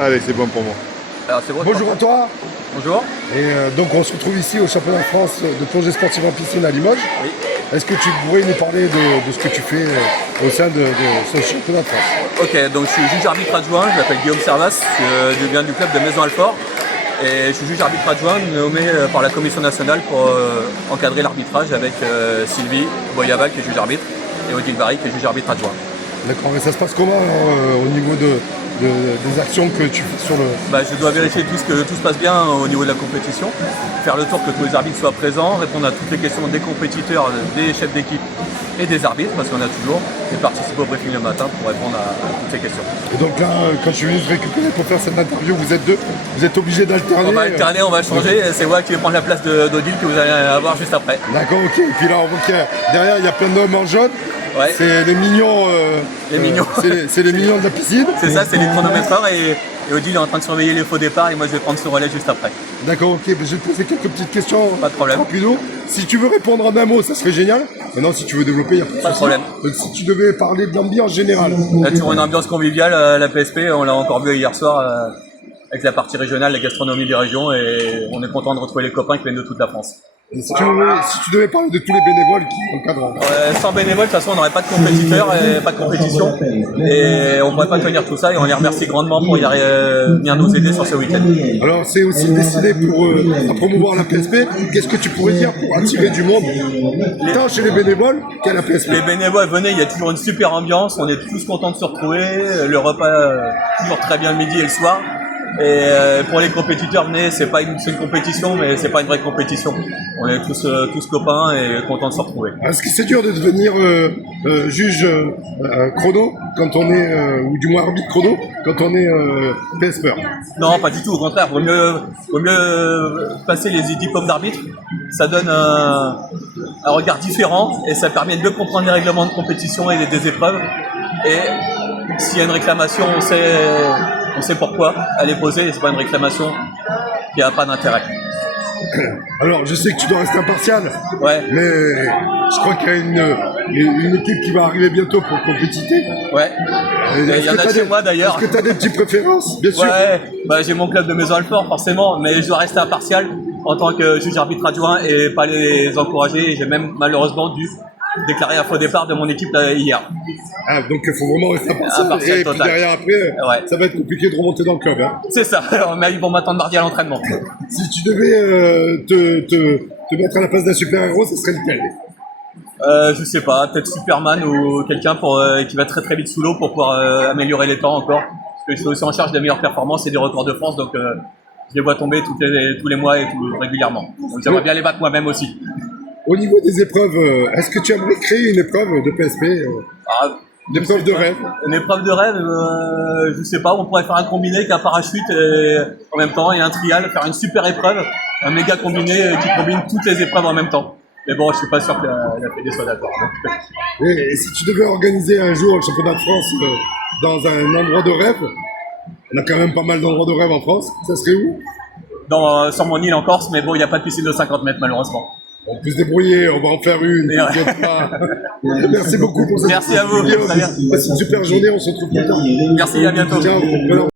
Allez, c'est bon pour moi. Alors, c'est bon, Bonjour à toi. Bonjour. Et donc on se retrouve ici au championnat de France de plongée sportive en piscine à Limoges. Oui. Est-ce que tu pourrais nous parler de ce que tu fais au sein de ce championnat de France? Ok, donc je suis juge arbitre adjoint, je m'appelle Guillaume Servas, je viens du club de Maison-Alfort et je suis juge arbitre adjoint nommé par la commission nationale pour encadrer l'arbitrage avec Sylvie Boyaval qui est juge arbitre et Odile Barry qui est juge arbitre adjoint. D'accord, et ça se passe comment au niveau des actions que tu fais sur le... Je dois vérifier que tout se passe bien au niveau de la compétition, faire le tour que tous les arbitres soient présents, répondre à toutes les questions des compétiteurs, des chefs d'équipe et des arbitres, parce qu'on a toujours, et participer au briefing le matin pour répondre à toutes ces questions. Et donc là, quand tu viens de récupérer pour faire cette interview, vous êtes deux, vous êtes obligés d'alterner? On va alterner, on va changer, c'est moi qui vais prendre la place d'Odile que vous allez avoir juste après. D'accord, ok. Et puis là, on voit que derrière, il y a plein d'hommes en jaune. Ouais. C'est les mignons. Les mignons. C'est les mignons de la piscine. C'est ça, c'est les chronométreurs et Odile est en train de surveiller les faux départs et moi je vais prendre ce relais juste après. D'accord, ok. Je vais te poser quelques petites questions. Pas de problème. Rapido. Si tu veux répondre en un mot, ça serait génial. Maintenant, si tu veux développer, il n'y a Pas de problème. Donc, si tu devais parler de l'ambiance générale. On a toujours une ambiance conviviale à la PSP, on l'a encore vu hier soir avec la partie régionale, la gastronomie des régions et on est content de retrouver les copains qui viennent de toute la France. Et si tu devais parler de tous les bénévoles qui encadrent. Sans bénévoles, de toute façon, on n'aurait pas de compétiteurs et pas de compétition. Et on ne pourrait pas tenir tout ça. Et on les remercie grandement pour venir nous aider sur ce week-end. Alors, c'est aussi décidé pour à promouvoir la PSP. Qu'est-ce que tu pourrais dire pour attirer du monde, tant chez les bénévoles qu'à la PSP? Les bénévoles, venez, il y a toujours une super ambiance. On est tous contents de se retrouver. Le repas, toujours très bien le midi et le soir. Et pour les compétiteurs, venez, c'est une compétition, mais c'est pas une vraie compétition. On est tous copains et contents de se retrouver. Est-ce que c'est dur de devenir juge chrono quand on est, ou du moins arbitre chrono, quand on est PSPer? Non, pas du tout, au contraire. Vaut mieux passer les diplômes d'arbitre. Ça donne un regard différent et ça permet de mieux comprendre les règlements de compétition et des épreuves. Et s'il y a une réclamation, on sait pourquoi elle est posée et c'est pas une réclamation qui n'a pas d'intérêt. Alors, je sais que tu dois rester impartial, Ouais. mais je crois qu'il y a une équipe qui va arriver bientôt pour compétiter. Ouais. Il y en a chez moi d'ailleurs. Est-ce que tu as des petites préférences, bien sûr? Ouais, j'ai mon club de Maison-Alfort forcément, mais je dois rester impartial en tant que juge arbitre adjoint et pas les encourager. J'ai même malheureusement dû déclarer un faux départ de mon équipe hier. Ah, donc il faut vraiment rester impartial. Et puis derrière, après, ça va être compliqué de remonter dans le club. Hein. C'est ça, mais ils vont m'attendre mardi à l'entraînement. Si tu devais te mettre à la place d'un super-héros, ce serait lequel? Je sais pas, peut-être Superman ou quelqu'un qui va très très vite sous l'eau pour pouvoir améliorer les temps encore. Parce que je suis aussi en charge des meilleures performances et des records de France, donc je les vois tomber tous les mois et régulièrement. Donc j'aimerais bien les battre moi-même aussi. Au niveau des épreuves, est-ce que tu aimerais créer une épreuve de PSP une épreuve de rêve? Une épreuve de rêve, je sais pas, on pourrait faire un combiné avec un parachute en même temps et un trial, faire une super épreuve, un méga combiné qui combine toutes les épreuves en même temps. Mais bon, je suis pas sûr que la PD soit d'accord. Et si tu devais organiser un jour le championnat de France dans un endroit de rêve, on a quand même pas mal d'endroits de rêve en France, ça serait où? Sur mon île en Corse, mais bon, il n'y a pas de piscine de 50 mètres malheureusement. On peut se débrouiller, on va en faire une. Merci beaucoup pour cette Merci à vous. Passe une super journée, on se retrouve plus tard. Merci, à bientôt. Ciao.